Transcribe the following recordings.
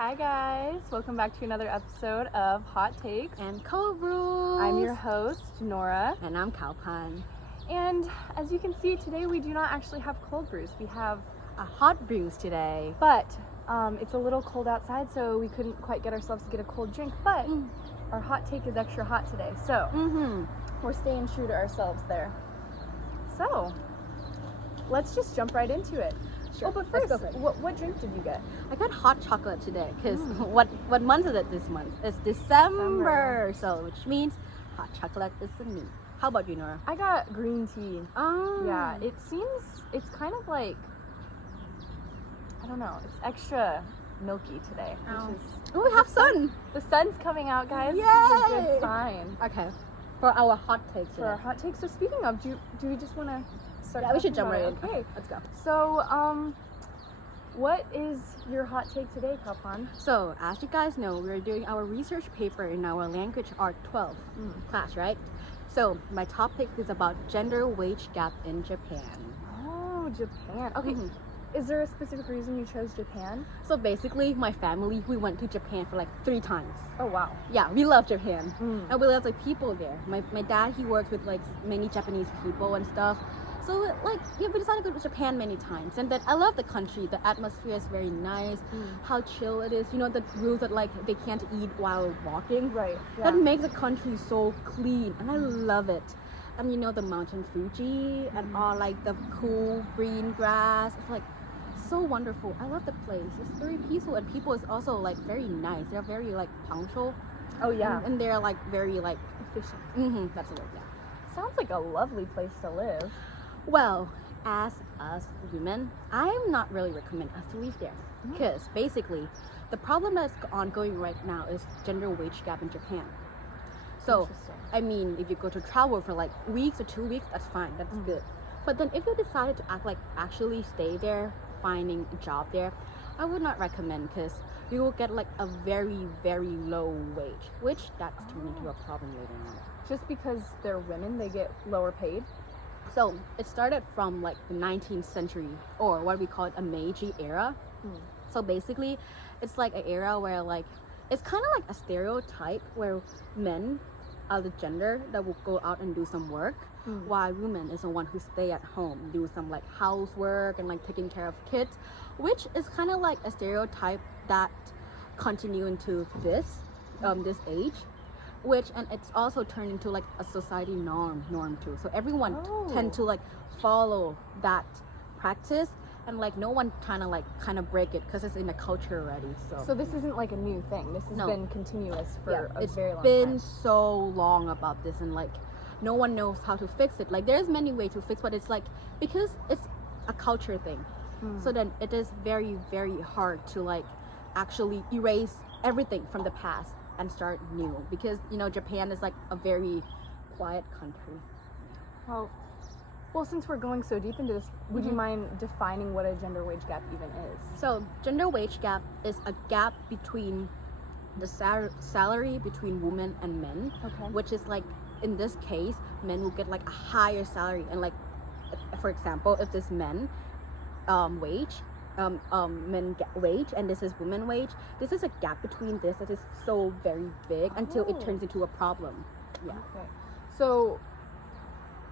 Hi guys, welcome back to another episode of Hot Takes and Cold Brews. I'm your host, Nora. And I'm Kowpan. And as you can see, today we do not actually have cold brews. We have a hot brews today. But it's a little cold outside, so we couldn't quite get ourselves to get a cold drink. But our hot take is extra hot today, so we're staying true to ourselves there. So let's just jump right into it. Sure. Oh, but first, what drink did you get? I got hot chocolate today because what month is it this month? It's December, so which means hot chocolate is the me. How about you, Nora? I got green tea. Oh. Yeah, it's kind of like, I don't know, it's extra milky today. Oh, we have sun. The sun's coming out, guys. Yay! This is a good sign. Okay, for our hot takes today. For our hot takes. So speaking of, do we just want to start? Yeah, we should jump right in. Okay, let's go. So, what is your hot take today, Kowpan? So, as you guys know, we're doing our research paper in our language art 12 class, right? So, my topic is about gender wage gap in Japan. Oh, Japan. Okay. Is there a specific reason you chose Japan? So basically, my family, we went to Japan for like 3 times. Oh wow. Yeah, we love Japan. And we love like people there. My dad, he works with like many Japanese people and stuff. So like, yeah, we decided to go to Japan many times. And then I love the country. The atmosphere is very nice. How chill it is. You know, the rules that like they can't eat while walking. Right. Yeah. That makes the country so clean. And I love it. And you know, the mountain Fuji and all like the cool green grass. It's like so wonderful. I love the place. It's very peaceful, and people is also like very nice. They're very like punctual. Oh yeah. And they're like very like efficient. That's the word. Yeah. Sounds like a lovely place to live. Well, as us women, I'm not really recommend us to live there because basically the problem that's ongoing right now is gender wage gap in Japan. So I mean, if you go to travel for like weeks or 2 weeks, that's fine. That's good. But then if you decided to actually stay there, finding a job there, I would not recommend because you will get like a very, very low wage, which that's turned into a problem later on. Just because they're women, they get lower paid? So it started from like the 19th century, or what we call it a Meiji era. So basically, it's like an era where like, it's kind of like a stereotype where men are the gender that will go out and do some work, while women is the one who stay at home, do some like housework and like taking care of kids, which is kind of like a stereotype that continue into this age, and it's also turned into like a society norm too. So everyone tend to like follow that practice, and like no one kind of break it because it's in the culture already. So this isn't like a new thing. This has been continuous for a very long time. It's been so long about this, and like no one knows how to fix it. Like there's many ways to fix, but it's like because it's a culture thing, so then it is very, very hard to like actually erase everything from the past and start new, because you know Japan is like a very quiet country. Well, since we're going so deep into this, would you mind defining what a gender wage gap even is? So gender wage gap is a gap between the salary between women and men, which is like in this case men will get like a higher salary, and like for example, if this men wage men get wage and this is women wage, this is a gap between this that is so very big until it turns into a problem. So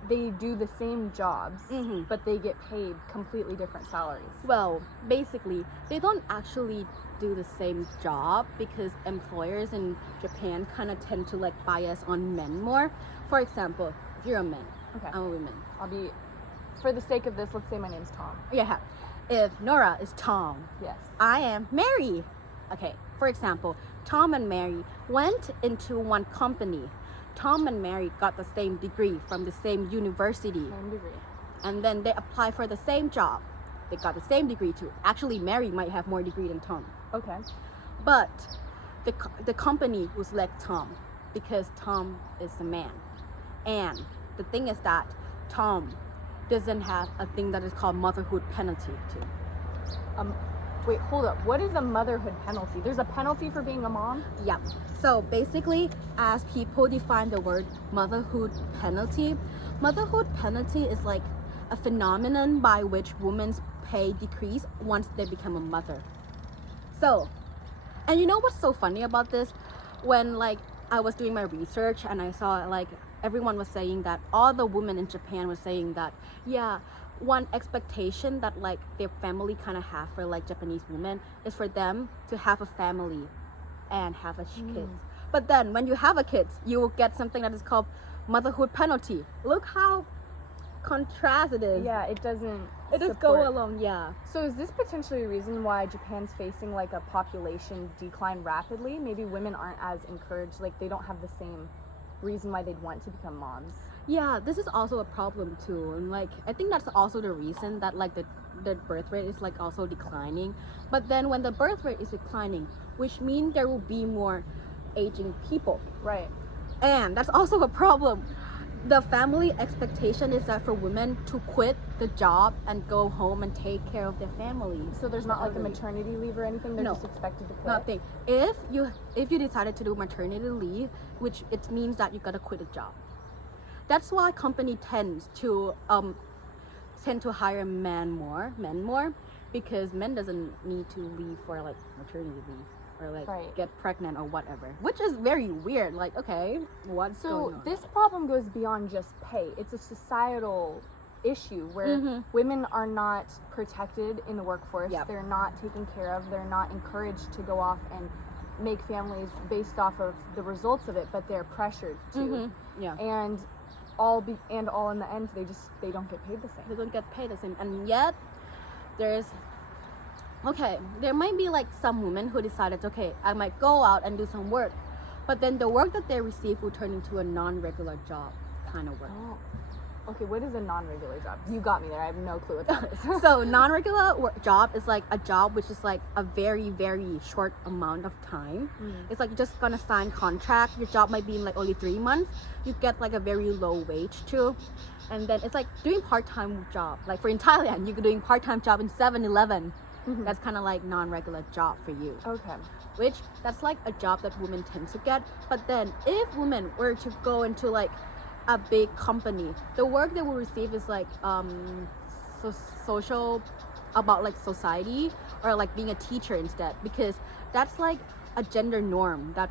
they do the same jobs, but they get paid completely different salaries. Well, basically they don't actually do the same job because employers in Japan kind of tend to like bias on men more. For example, if you're a man, I'm a woman, for the sake of this, let's say my name's Tom. Yeah. If Nora is Tom, yes, I am Mary. Okay, for example, Tom and Mary went into one company. Tom and Mary got the same degree from the same university. And then they apply for the same job. They got the same degree too. Actually, Mary might have more degree than Tom. But the company will select Tom because Tom is a man. And the thing is that Tom doesn't have a thing that is called motherhood penalty too. Wait, hold up. What is a motherhood penalty? There's a penalty for being a mom? Yeah. So basically, as people define the word motherhood penalty is like a phenomenon by which women's pay decrease once they become a mother. So And you know what's so funny about this? When like I was doing my research and I saw like everyone was saying that all the women in Japan were saying that, yeah, one expectation that like their family kind of have for like Japanese women is for them to have a family and have a kids. But then when you have a kids, you will get something that is called motherhood penalty. Look how contrast it is. Yeah, it doesn't. It just go along. Yeah. So is this potentially a reason why Japan's facing like a population decline rapidly? Maybe women aren't as encouraged, like they don't have the same reason why they'd want to become moms. Yeah, this is also a problem too, and like I think that's also the reason that like the birth rate is like also declining. But then when the birth rate is declining, which means there will be more aging people, Right. and that's also a problem. The family expectation is that for women to quit the job and go home and take care of their family. So there's not like a elderly. maternity leave or anything? They're No. just expected to quit? Nothing. If you decided to do maternity leave, which it means that you gotta quit a job. That's why company tend to hire men more, because men doesn't need to leave for like maternity leave or like Right. get pregnant or whatever, which is very weird. Like, okay, what's So going on? this problem goes beyond just pay. It's a societal issue where women are not protected in the workforce. Yep. They're not taken care of. They're not encouraged to go off and make families based off of the results of it, but they're pressured to. Yeah. And all in the end, they don't get paid the They same. don't get paid the same, and yet there might be like some women who decided, okay, I might go out and do some work, but then the work that they receive will turn into a non-regular job kind of work. Oh. Okay, what is a non-regular job? You got me there. I have no clue what that is. So non-regular job is like a job which is like a very, very short amount of time. It's like you're just gonna sign contract. Your job might be in like only 3 months. You get like a very low wage too, and then it's like doing part-time job. Like for in Thailand, you're doing part-time job in 7-Eleven. That's kind of like non-regular job for you. Okay. Which that's like a job that women tend to get. But then if women were to go into like a big company, the work they will receive is like social, about like society, or like being a teacher instead, because that's like a gender norm that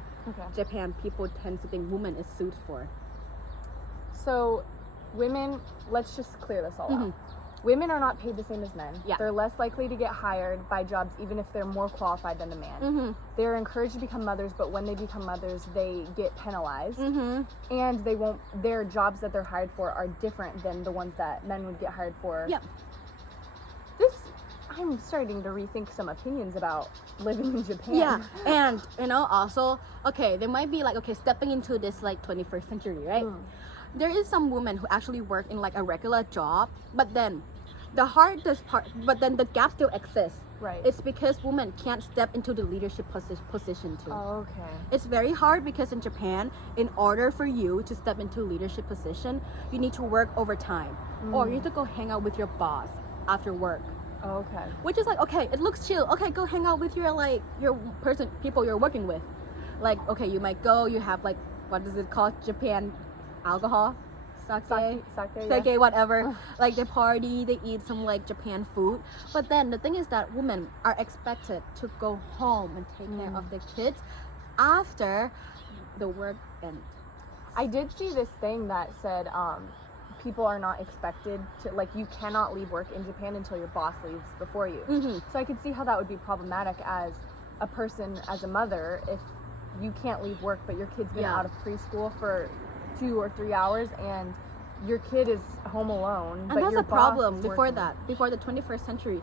Japan people tend to think woman is suited for. So women, let's just clear this all out. Women are not paid the same as men. Yeah. They're less likely to get hired by jobs even if they're more qualified than the man. They're encouraged to become mothers, but when they become mothers, they get penalized. And their jobs that they're hired for are different than the ones that men would get hired for. Yep. I'm starting to rethink some opinions about living in Japan. Yeah, and you know, also, okay, there might be like, okay, stepping into this like 21st century, right? There is some women who actually work in like a regular job, but then the gap still exists. Right. It's because women can't step into the leadership position too. Oh, okay. It's very hard because in Japan, in order for you to step into leadership position, you need to work overtime, or you need to go hang out with your boss after work. Oh, okay. Which is like, okay, it looks chill. Okay, go hang out with your people you're working with. Like, okay, you might go, you have like, what is it called? Japan alcohol? Sake, whatever. Like they party, they eat some like Japan food. But then the thing is that women are expected to go home and take care of their kids after the work ends. I did see this thing that said people are not expected to, like, you cannot leave work in Japan until your boss leaves before you. So I could see how that would be problematic as a person, as a mother, if you can't leave work but your kid's been out of preschool for 2 or 3 hours and your kid is home alone. And but that's your a problem boss is before working. that. Before the 21st century,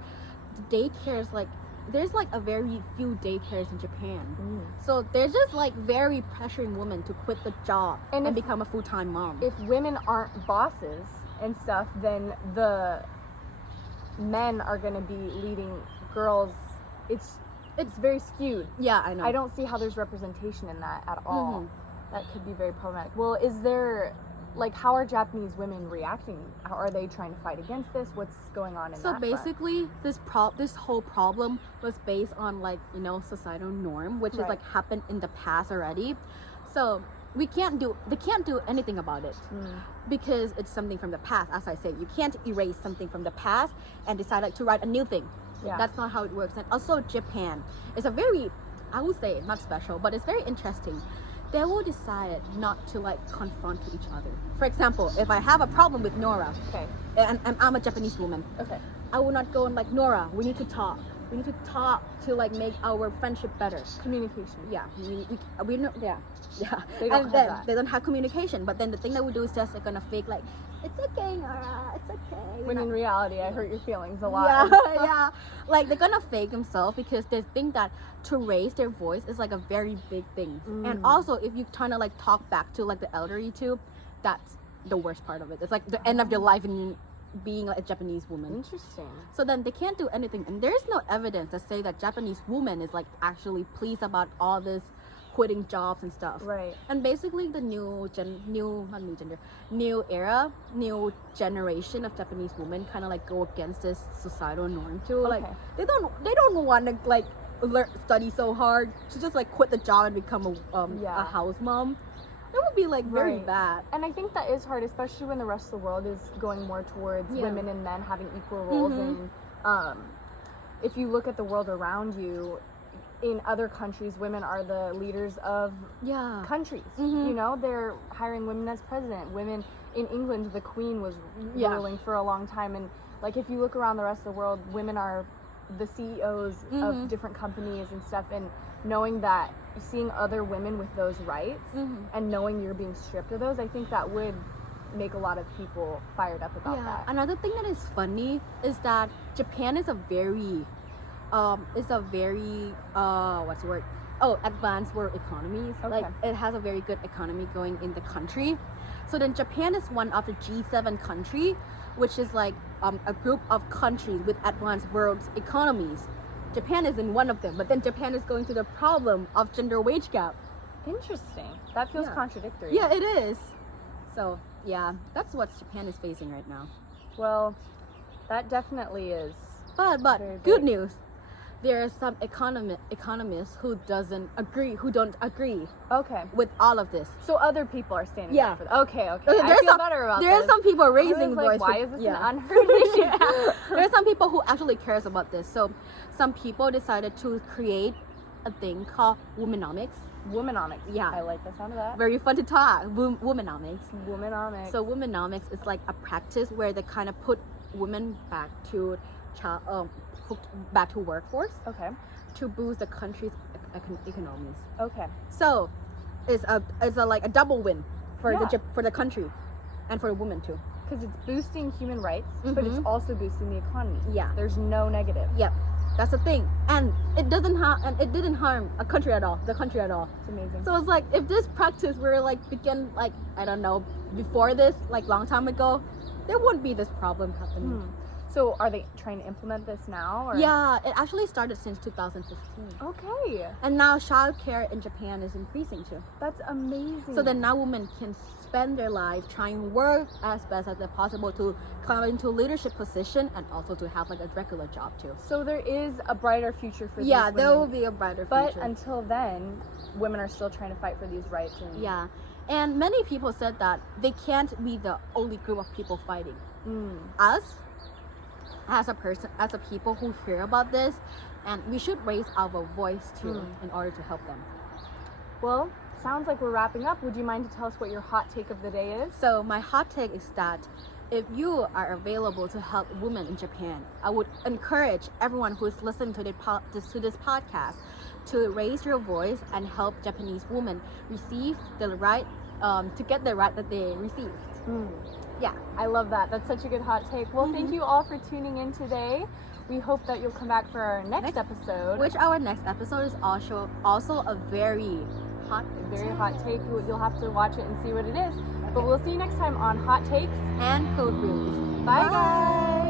the daycares, like, there's like a very few daycares in Japan. So they're just like very pressuring women to quit the job and become a full-time mom. If women aren't bosses and stuff, then the men are going to be leading girls. It's very skewed. Yeah, I know. I don't see how there's representation in that at all. That could be very problematic. Well, is there, like, how are Japanese women reacting? How are they trying to fight against this? What's going on in that So front? basically, this whole problem was based on, like, you know, societal norm, which is like happened in the past already. So they can't do anything about it because it's something from the past. As I said, you can't erase something from the past and decide like to write a new thing. Yeah. That's not how it works. And also Japan is a very I would say not special, but it's very interesting. They will decide not to like confront to each other. For example, if I have a problem with Nora, Okay. and I'm a Japanese woman, Okay. I will not go and like, Nora, we need to talk. We need to talk to like make our friendship better. Communication. Yeah, we know, yeah. They don't And have then that. they don't have communication. But then the thing that we do is just like gonna fake like, it's okay, Nora, it's okay. When in reality, I hurt your feelings a lot. Yeah, yeah. Like they're gonna fake themselves because they think that to raise their voice is like a very big thing. And also, if you trying to like talk back to like the elderly too, that's the worst part of it. It's like the end of your life in being like a Japanese woman. Interesting. So then they can't do anything, and there's no evidence to say that Japanese woman is like actually pleased about all this quitting jobs and stuff. Right. And basically the new generation of Japanese women kind of like go against this societal norm too. Like Okay. they don't want to like study so hard to just like quit the job and become a house mom. It would be like very Right. bad. And I think that is hard, especially when the rest of the world is going more towards Yeah. women and men having equal roles. And if you look at the world around you, in other countries, women are the leaders of Yeah. countries. Mhm. You know, they're hiring women as president. Women in England, the Queen was Yeah. ruling for a long time. And like, if you look around the rest of the world, women are the CEOs of different companies and stuff. And knowing that, seeing other women with those rights and knowing you're being stripped of those, I think that would make a lot of people fired up about Yeah. that. Another thing that is funny is that Japan is a very what's the word? Oh, advanced world economies. Okay. Like it has a very good economy going in the country. So then Japan is one of the G7 country, which is like a group of countries with advanced world economies. Japan is in one of them, but then Japan is going through the problem of gender wage gap. Interesting. That feels Yeah. contradictory. Yeah, it is. So yeah, that's what Japan is facing right now. Well, that definitely is. But Very good big. news. There are some economists who don't agree Okay. with all of this. So other people are standing Yeah. up for that. Okay. I There's feel some- better about There are this. some people I raising was like, voice. why for- is this yeah. an unheard issue? Yeah. There are some people who actually cares about this. So some people decided to create a thing called womenomics. Womenomics. Yeah. I like the sound of that. Very fun to talk. Womenomics. Womenomics. So womenomics is like a practice where they kind of put women back to back to workforce Okay. to boost the country's economies. Okay. So it's a like a double win for Yeah. for the country and for the women too. Because it's boosting human rights, but it's Mhm. also boosting the economy. Yeah. There's no negative. Yep. That's the thing. And it didn't harm the country at all. It's amazing. So it's like if this practice were like began like I don't know before this like long time ago, there wouldn't be this problem happening. So are they trying to implement this now? Or? Yeah, it actually started since 2015. Okay. And now childcare in Japan is increasing too. That's amazing. So then now women can spend their life trying to work as best as possible to climb into leadership position and also to have like a regular job too. So there is a brighter future for Yeah, these there women. will be a brighter But future. until then, women are still trying to fight for these rights. And Yeah, and many people said that they can't be the only group of people fighting. Us, as a people who hear about this, and we should raise our voice too in order to help them. Well, sounds like we're wrapping up. Would you mind to tell us what your hot take of the day is? So my hot take is that if you are available to help women in Japan, I would encourage everyone who is listening to this podcast to raise your voice and help Japanese women receive the right, to get the right that they received. Yeah. I love that. That's such a good hot take. Well, thank you all for tuning in today. We hope that you'll come back for our next episode. Which our next episode is also a very hot take. You'll have to watch it and see what it is. But we'll see you next time on Hot Takes and Code Rules. Bye guys.